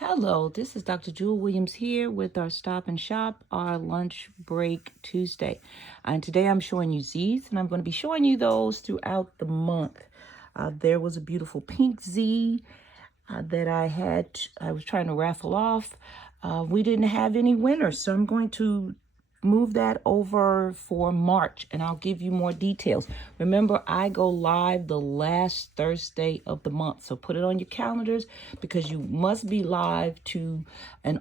Hello, this is Dr. Jewel Williams here with our Stop and Shop, our lunch break Tuesday. And today I'm showing you Z's, and I'm going to be showing you those throughout the month. There was a beautiful pink Z that I was trying to raffle off. We didn't have any winners, so I'm going to move that over for March, and I'll give you more details. Remember, I go live the last Thursday of the month, so put it on your calendars because you must be live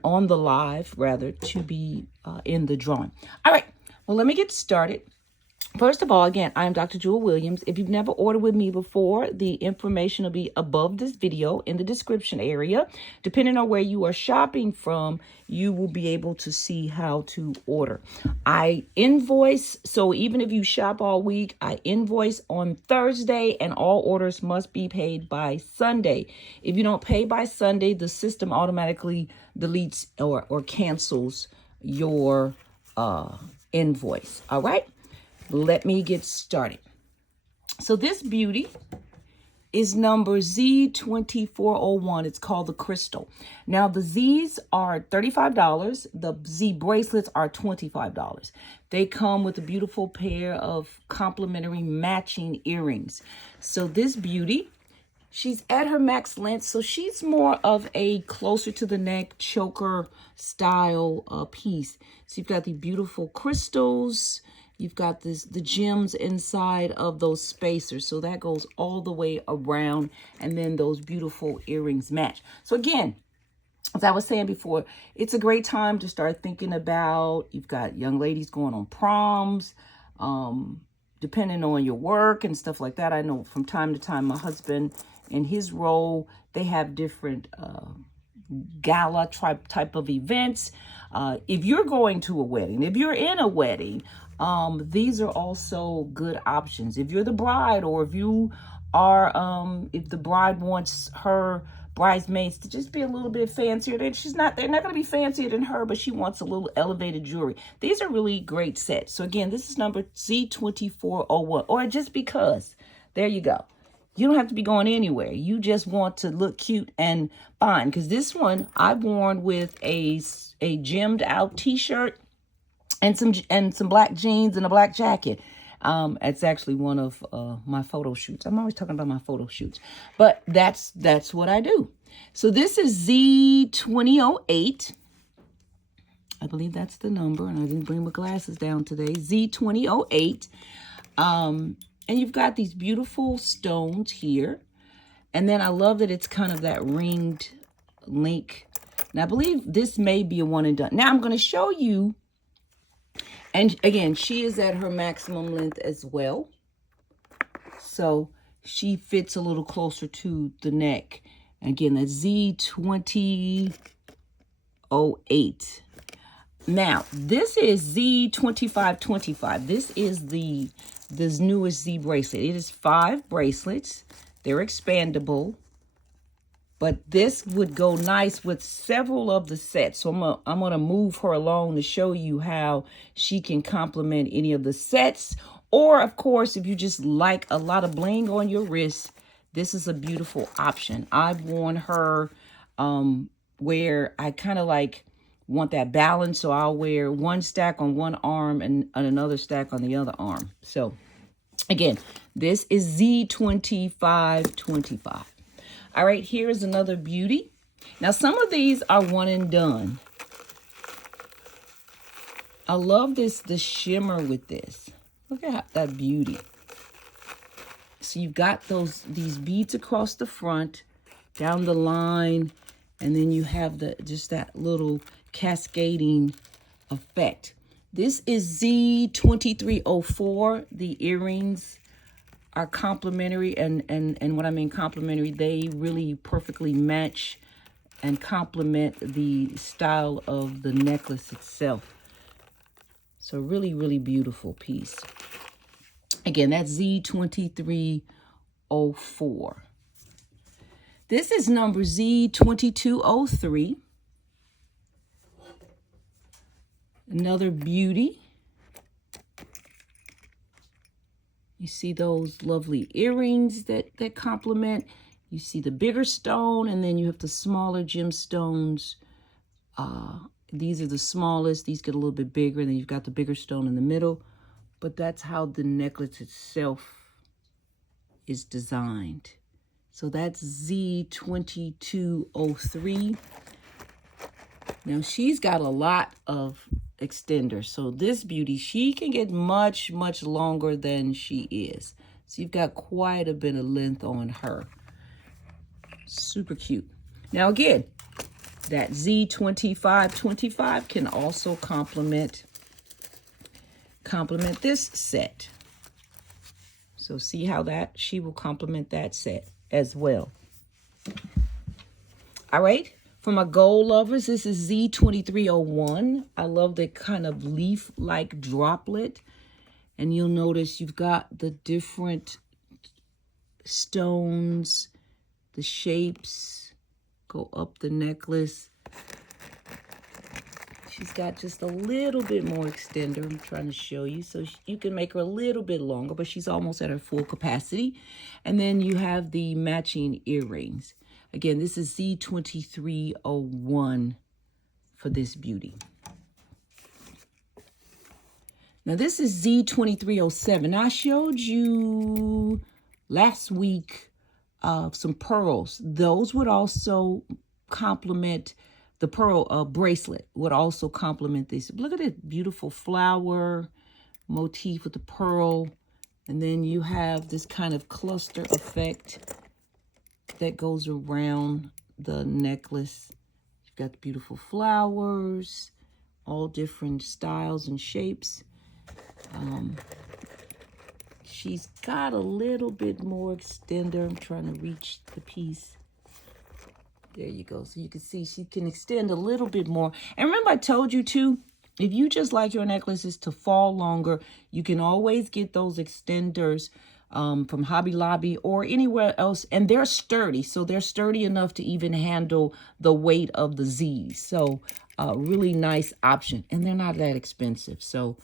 on the live rather, to be in the drawing. All right, well, let me get started. First of all, again, I'm Dr. Jewel Williams. If you've never ordered with me before, the information will be above this video in the description area. Depending on where you are shopping from, you will be able to see how to order. I invoice, so even if you shop all week, I invoice on Thursday, and all orders must be paid by Sunday. If you don't pay by Sunday, the system automatically deletes or cancels your invoice. All right? Let me get started. So this beauty is number Z2401. It's called the Crystal. Now the Z's are $35. The Z bracelets are $25. They come with a beautiful pair of complementary matching earrings. So this beauty, she's at her max length, so she's more of a closer to the neck choker style piece. So you've got the beautiful crystals. You've got the gems inside of those spacers. So that goes all the way around. And then those beautiful earrings match. So again, as I was saying before, it's a great time to start thinking about, you've got young ladies going on proms, depending on your work and stuff like that. I know from time to time, my husband in his role, they have different gala type of events. If you're going to a wedding, if you're in a wedding, these are also good options. If you're the bride, or if you are, if the bride wants her bridesmaids to just be a little bit fancier, they're not going to be fancier than her, but she wants a little elevated jewelry. These are really great sets. So again, this is number Z2401, or just because. There you go. You don't have to be going anywhere. You just want to look cute and fine. Because this one I've worn with a gemmed out t-shirt and some black jeans and a black jacket. It's actually one of my photo shoots. I'm always talking about my photo shoots, but that's what I do. So this is Z2008. I believe that's the number, and I didn't bring my glasses down today. Z2008. And you've got these beautiful stones here. And then I love that it's kind of that ringed link. And I believe this may be a one and done. Now I'm going to show you. And again, she is at her maximum length as well. So she fits a little closer to the neck. Again, that's Z2008. Now, this is Z2525. This is this newest Z bracelet. It is 5 bracelets. They're expandable. But this would go nice with several of the sets. So I'm gonna move her along to show you how she can complement any of the sets. Or, of course, if you just like a lot of bling on your wrist, this is a beautiful option. I've worn her where I kind of like want that balance. So I'll wear one stack on one arm and another stack on the other arm. So, again, this is Z2525. All right, here's another beauty. Now, some of these are one and done. I love the shimmer with this. Look at that beauty. So you've got these beads across the front, down the line, and then you have just that little cascading effect. This is Z2304. The earrings are complementary, and what I mean complementary, they really perfectly match and complement the style of the necklace itself. So really, really beautiful piece. Again, that's Z2304. This is number Z2203. Another beauty. You see those lovely earrings that complement. You see the bigger stone, and then you have the smaller gemstones. These are the smallest. These get a little bit bigger, and then you've got the bigger stone in the middle. But that's how the necklace itself is designed. So that's Z2203. Now she's got a lot of extenders. So this beauty, she can get much, much longer than she is. So you've got quite a bit of length on her. Super cute. Now again, that Z2525 can also complement this set. So see how that she will complement that set as well. All right, for my gold lovers, this is Z2301. I love the kind of leaf-like droplet. And you'll notice you've got the different stones, the shapes go up the necklace. She's got just a little bit more extender. I'm trying to show you. So you can make her a little bit longer, but she's almost at her full capacity. And then you have the matching earrings. Again, this is Z2301 for this beauty. Now this is Z2307. I showed you last week some pearls. Those would also complement the pearl bracelet, would also complement this. Look at that beautiful flower motif with the pearl. And then you have this kind of cluster effect that goes around the necklace. You've got the beautiful flowers, all different styles and shapes. She's got a little bit more extender. I'm trying to reach the piece. There you go. So you can see she can extend a little bit more. And remember I told you too, if you just like your necklaces to fall longer, you can always get those extenders from Hobby Lobby or anywhere else. And they're sturdy. So they're sturdy enough to even handle the weight of the Z's. So really nice option. And they're not that expensive. So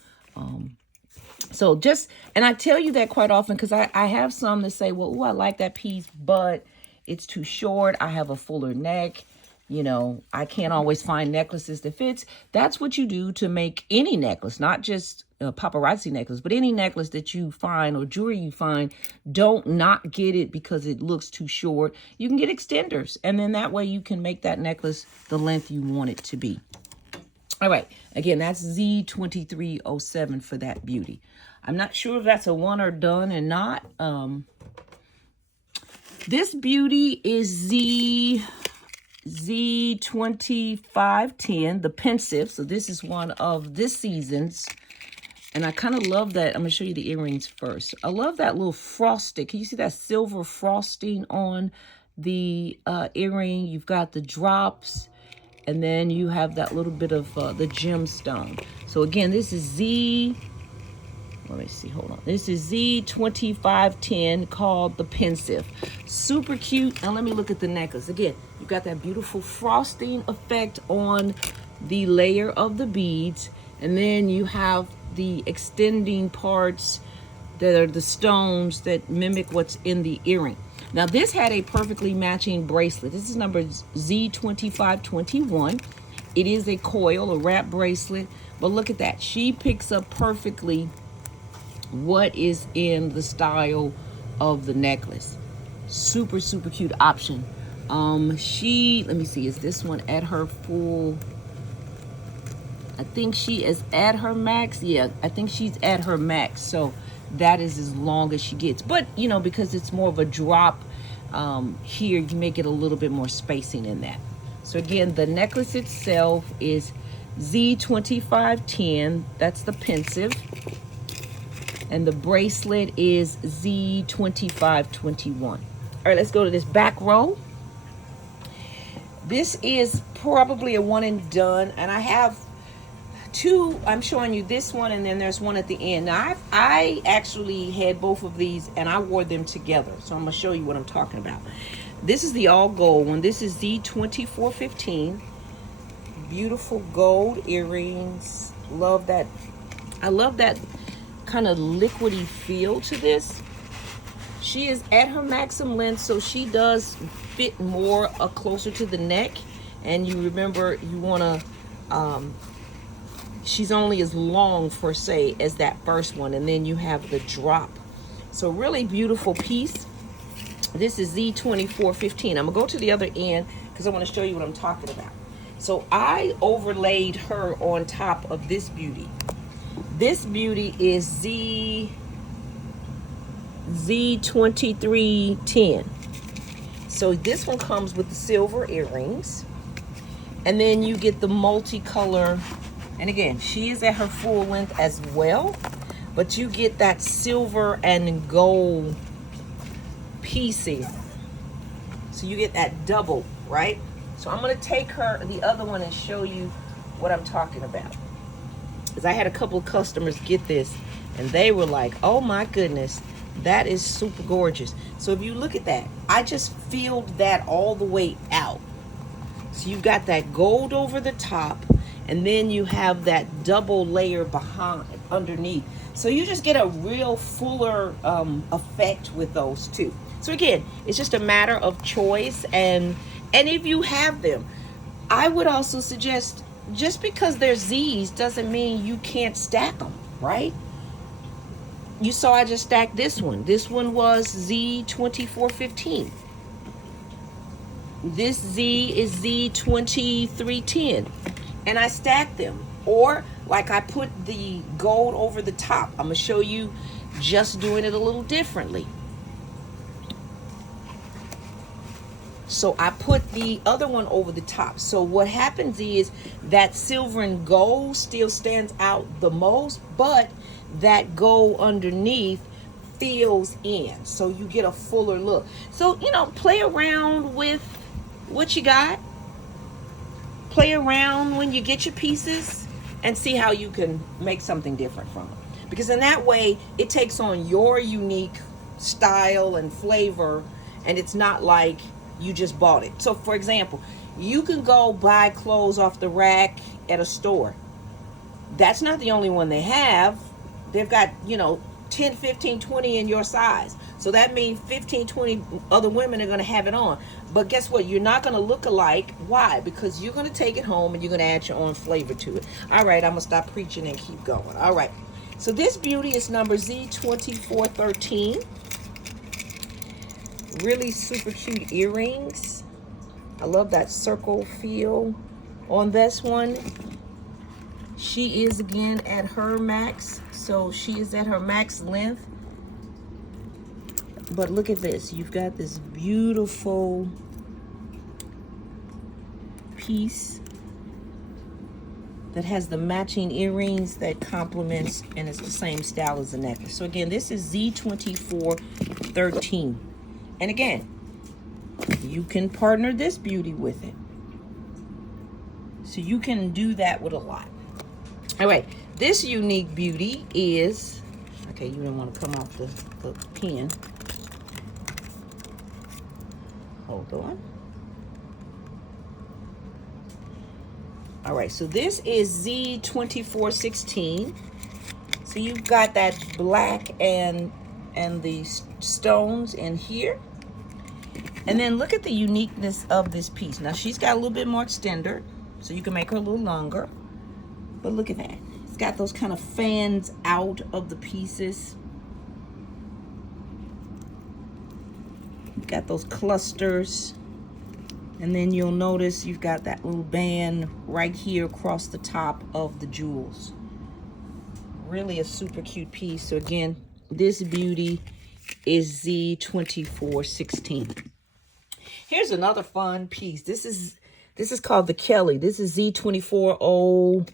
just, and I tell you that quite often because I have some that say, well, ooh, I like that piece, but it's too short. I have a fuller neck. You know, I can't always find necklaces that fits. That's what you do to make any necklace, not just a paparazzi necklace, but any necklace that you find or jewelry you find. Don't not get it because it looks too short. You can get extenders, and then that way you can make that necklace the length you want it to be. All right, again, that's Z2307 for that beauty. I'm not sure if that's a one or done or not. This beauty is Z2510, the pensive. So this is one of this season's. And I kind of love that. I'm going to show you the earrings first. I love that little frosting. Can you see that silver frosting on the earring? You've got the drops. And then you have that little bit of the gemstone. So again, this is let me see, hold on. This is Z2510 called the pensive. Super cute. Now let me look at the necklace. Again, you've got that beautiful frosting effect on the layer of the beads. And then you have the extending parts that are the stones that mimic what's in the earring. Now this had a perfectly matching bracelet. This is number Z2521. It is a coil, a wrap bracelet, but look at that. She picks up perfectly what is in the style of the necklace. Super, super cute option. Let me see, is this one at her full? I think she is at her max. Yeah, I think she's at her max. So that is as long as she gets. But, you know, because it's more of a drop here, you make it a little bit more spacing in that. So again, the necklace itself is Z2510. That's the pensive. And the bracelet is Z2521. All right, let's go to this back row. This is probably a one and done. And I have two. I'm showing you this one, and then there's one at the end. Now, I actually had both of these, and I wore them together. So I'm going to show you what I'm talking about. This is the all gold one. This is Z2415. Beautiful gold earrings. Love that. I love that kind of liquidy feel to this. she is at her maximum length, so she does fit more closer to the neck. And you remember, you want to, she's only as long, per se, as that first one. And then you have the drop. So really beautiful piece. This is Z2415. I'm going to go to the other end because I want to show you what I'm talking about. So I overlaid her on top of this beauty. This beauty is Z2310. So this one comes with the silver earrings. And then you get the multicolor. And again, she is at her full length as well. But you get that silver and gold piecing. So you get that double, right? So I'm going to take her, the other one, and show you what I'm talking about. Because I had a couple of customers get this, and they were like, oh my goodness, that is super gorgeous. So if you look at that, I just filled that all the way out. So you've got that gold over the top, and then you have that double layer behind, underneath. So you just get a real fuller effect with those two. So again, it's just a matter of choice, and if you have them, I would also suggest, just because they're Z's doesn't mean you can't stack them, right? You saw I just stacked this one. This one was Z2415. This Z is Z2310. And I stacked them. Or, like, I put the gold over the top. I'm going to show you just doing it a little differently. So I put the other one over the top. So what happens is that silver and gold still stands out the most, but that gold underneath fills in. So you get a fuller look. So, you know, play around with what you got. Play around when you get your pieces and see how you can make something different from it. Because in that way, it takes on your unique style and flavor, and it's not like you just bought it. So for example, you can go buy clothes off the rack at a store. That's not the only one they have. They've got, you know, 10, 15, 20 in your size. So that means 15, 20 other women are going to have it on. But guess what? You're not going to look alike. Why? Because you're going to take it home and you're going to add your own flavor to it. All right, I'm going to stop preaching and keep going. All right. So this beauty is number Z2413. Really super cute earrings. I love that circle feel on this one. She is again at her max. So she is at her max length. But look at this. You've got this beautiful piece that has the matching earrings that complements, and it's the same style as the necklace. So again, this is Z2413. And again, you can partner this beauty with it. So you can do that with a lot. All right, this unique beauty is, okay, you don't want to come off the pen. Hold on. All right, so this is Z2416. So you've got that black and the stones in here. And then look at the uniqueness of this piece. Now she's got a little bit more extender, so you can make her a little longer. But look at that. It's got those kind of fans out of the pieces. You've got those clusters. And then you'll notice you've got that little band right here across the top of the jewels. Really a super cute piece. So again, this beauty is Z2416. Here's another fun piece. This is called the Kelly. This is Z2404.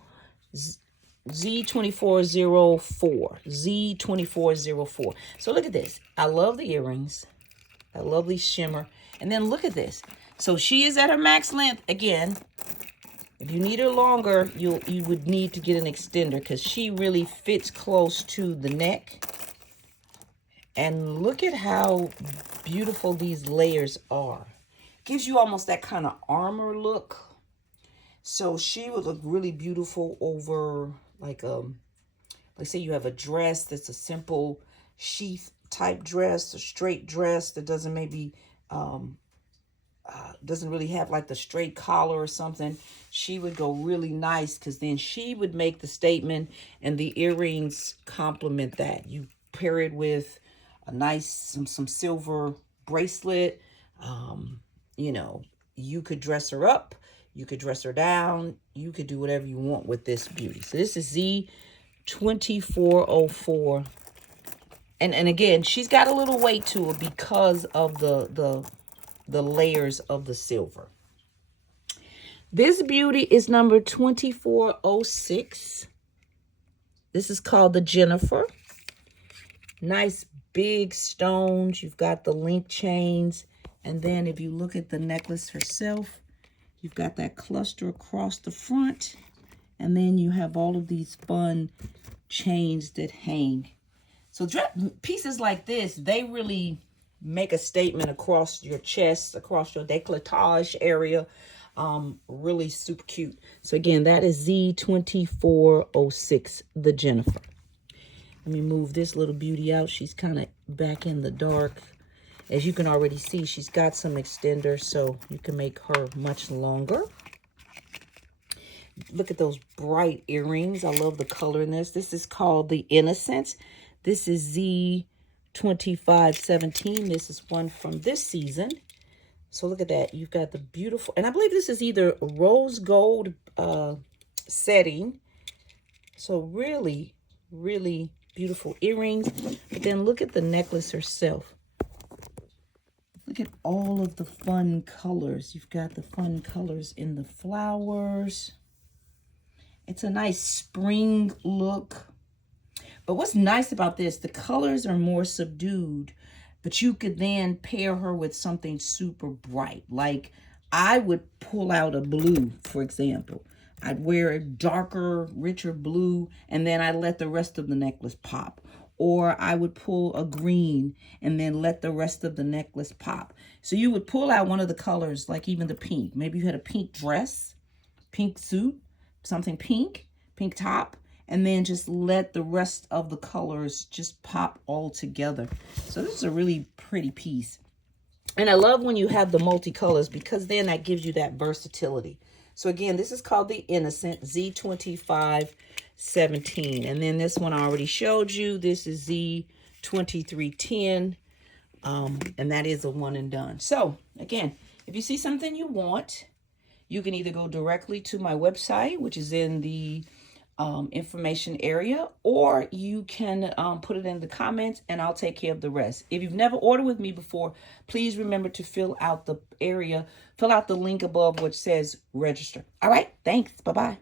Z2404. So look at this. I love the earrings. I love these shimmer. And then look at this. So she is at her max length again. If you need her longer, you would need to get an extender because she really fits close to the neck. And look at how beautiful these layers are. Gives you almost that kind of armor look. So she would look really beautiful over like say you have a dress that's a simple sheath type dress, a straight dress that doesn't maybe, doesn't really have like the straight collar or something, she would go really nice, because then she would make the statement and the earrings complement that. You pair it with a nice, some silver bracelet. You know, you could dress her up, you could dress her down, you could do whatever you want with this beauty. So this is Z2404. And again, she's got a little weight to her because of the layers of the silver. This beauty is number 2406. This is called the Jennifer. Nice big stones. You've got the link chains. And then if you look at the necklace herself, you've got that cluster across the front. And then you have all of these fun chains that hang. So pieces like this, they really make a statement across your chest, across your décolletage area. Really super cute. So again, that is Z2406, the Jennifer. Let me move this little beauty out. She's kind of back in the dark. As you can already see, she's got some extender, so you can make her much longer. Look at those bright earrings. I love the color in this. This is called the Innocence. This is Z2517. This is one from this season. So look at that. You've got the beautiful, and I believe this is either rose gold setting. So really, really beautiful earrings. But then look at the necklace herself. Look at all of the fun colors. You've got the fun colors in the flowers. It's a nice spring look. But what's nice about this, the colors are more subdued, but you could then pair her with something super bright. Like I would pull out a blue, for example. I'd wear a darker, richer blue, and then I let the rest of the necklace pop. Or I would pull a green and then let the rest of the necklace pop. So you would pull out one of the colors, like even the pink. Maybe you had a pink dress, pink suit, something pink, pink top, and then just let the rest of the colors just pop all together. So this is a really pretty piece. And I love when you have the multicolors, because then that gives you that versatility. So again, this is called the Innocent, Z2517. And then this one I already showed you. This is Z2310. And that is a one and done. So again, if you see something you want, you can either go directly to my website, which is in the information area, or you can put it in the comments and I'll take care of the rest. If you've never ordered with me before, please remember to fill out the link above which says register. All right, thanks. Bye-bye.